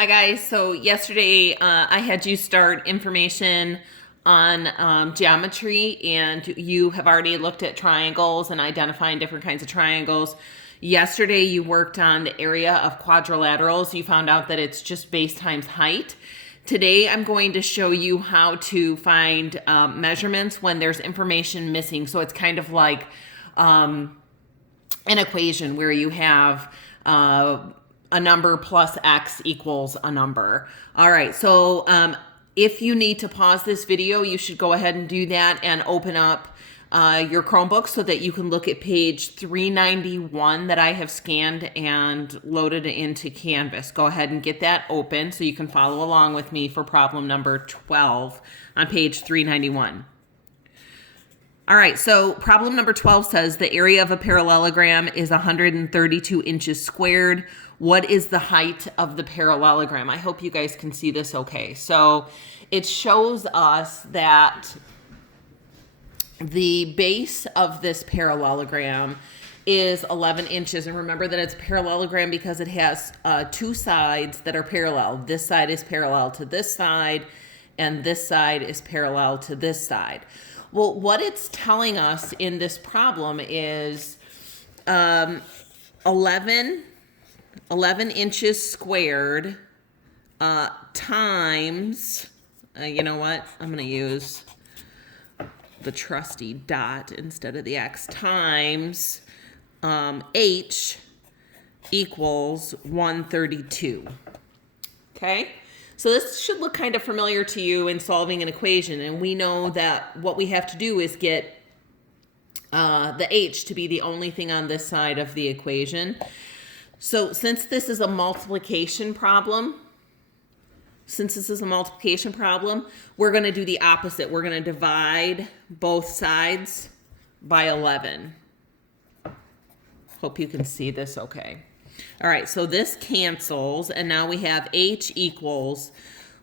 Hi guys, so yesterday I had you start information on geometry, and you have already looked at triangles and identifying different kinds of triangles. Yesterday you worked on the area of quadrilaterals. You found out that it's just base times height. Today I'm going to show you how to find measurements when there's information missing. So it's kind of like an equation where you have a number plus x equals a number. All right, so if you need to pause this video, you should go ahead and do that and open up your Chromebook so that you can look at page 391 that I have scanned and loaded into Canvas. Go ahead and get that open so you can follow along with me for problem number 12 on page 391. All right, so problem number 12 says the area of a parallelogram is 132 inches squared. What is the height of the parallelogram? I hope you guys can see this okay. So it shows us that the base of this parallelogram is 11 inches. And remember that it's a parallelogram because it has two sides that are parallel. This side is parallel to this side, and this side is parallel to this side. Well, what it's telling us in this problem is 11 inches squared times, you know what? I'm going to use the trusty dot instead of the X, times H equals 132. Okay? So this should look kind of familiar to you in solving an equation, and we know that what we have to do is get the h to be the only thing on this side of the equation. So since this is a multiplication problem, we're going to do the opposite. We're going to divide both sides by 11. Hope you can see this okay. All right, so this cancels, and now we have h equals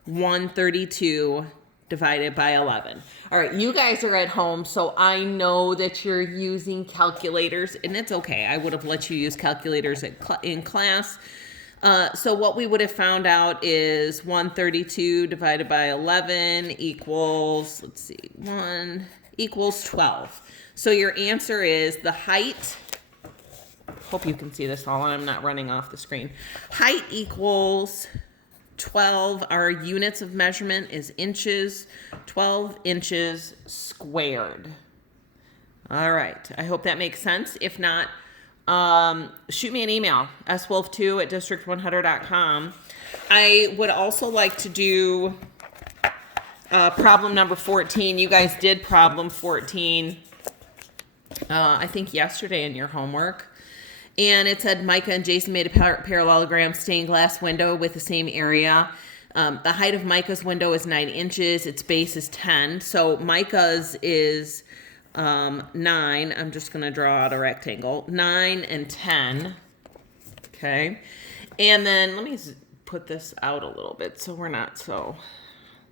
132 divided by 11. All right, you guys are at home, so I know that you're using calculators, and it's okay. I would have let you use calculators in class. So what we would have found out is 132 divided by 11 equals, let's see, 1 equals 12. So your answer is the height. Hope you can see this all and I'm not running off the screen. Height equals 12. Our units of measurement is inches. 12 inches squared. All right. I hope that makes sense. If not, shoot me an email, swolf2@district100.com. I would also like to do problem number 14. You guys did problem 14, I think yesterday in your homework. And it said Micah and Jason made a parallelogram stained glass window with the same area. The height of Micah's window is 9 inches. Its base is 10. So Micah's is 9. I'm just going to draw out a rectangle. 9 and 10. Okay. And then let me put this out a little bit so we're not so...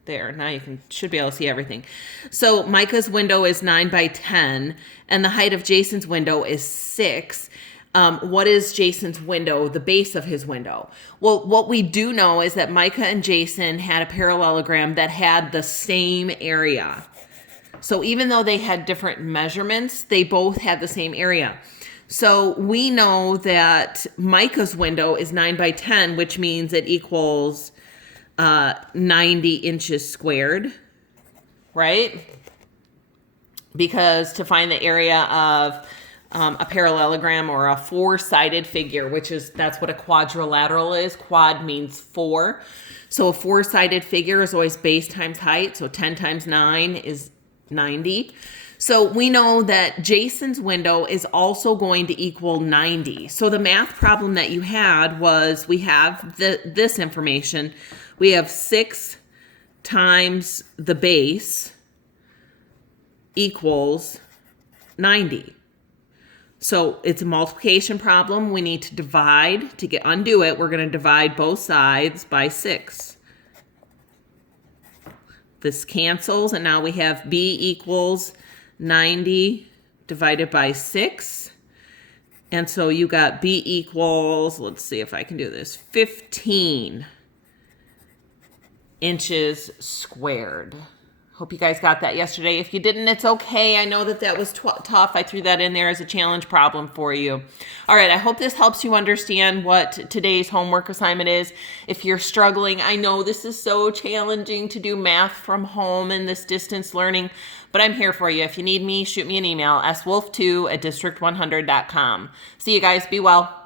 There, now you should be able to see everything. So Micah's window is 9 by 10, and the height of Jason's window is 6. What is Jason's window, the base of his window? Well, what we do know is that Micah and Jason had a parallelogram that had the same area. So even though they had different measurements, they both had the same area. So we know that Micah's window is 9 by 10, which means it equals 90 inches squared, right? Because to find the area of a parallelogram or a four-sided figure, that's what a quadrilateral is. Quad means 4. So a four-sided figure is always base times height. So 10 times 9 is 90. So we know that Jason's window is also going to equal 90. So the math problem that you had was we have this information. We have 6 times the base equals 90. So it's a multiplication problem. We need to divide. To undo it, we're going to divide both sides by 6. This cancels, and now we have b equals 90 divided by 6. And so you got b equals, let's see if I can do this, 15. inches squared. Hope you guys got that yesterday. If you didn't, it's okay. I know that that was tough. I threw that in there as a challenge problem for you. All right, I hope this helps you understand what today's homework assignment is. If you're struggling, I know this is so challenging to do math from home and this distance learning, but I'm here for you. If you need me, shoot me an email, swolf2@district100.com. See you guys. Be well.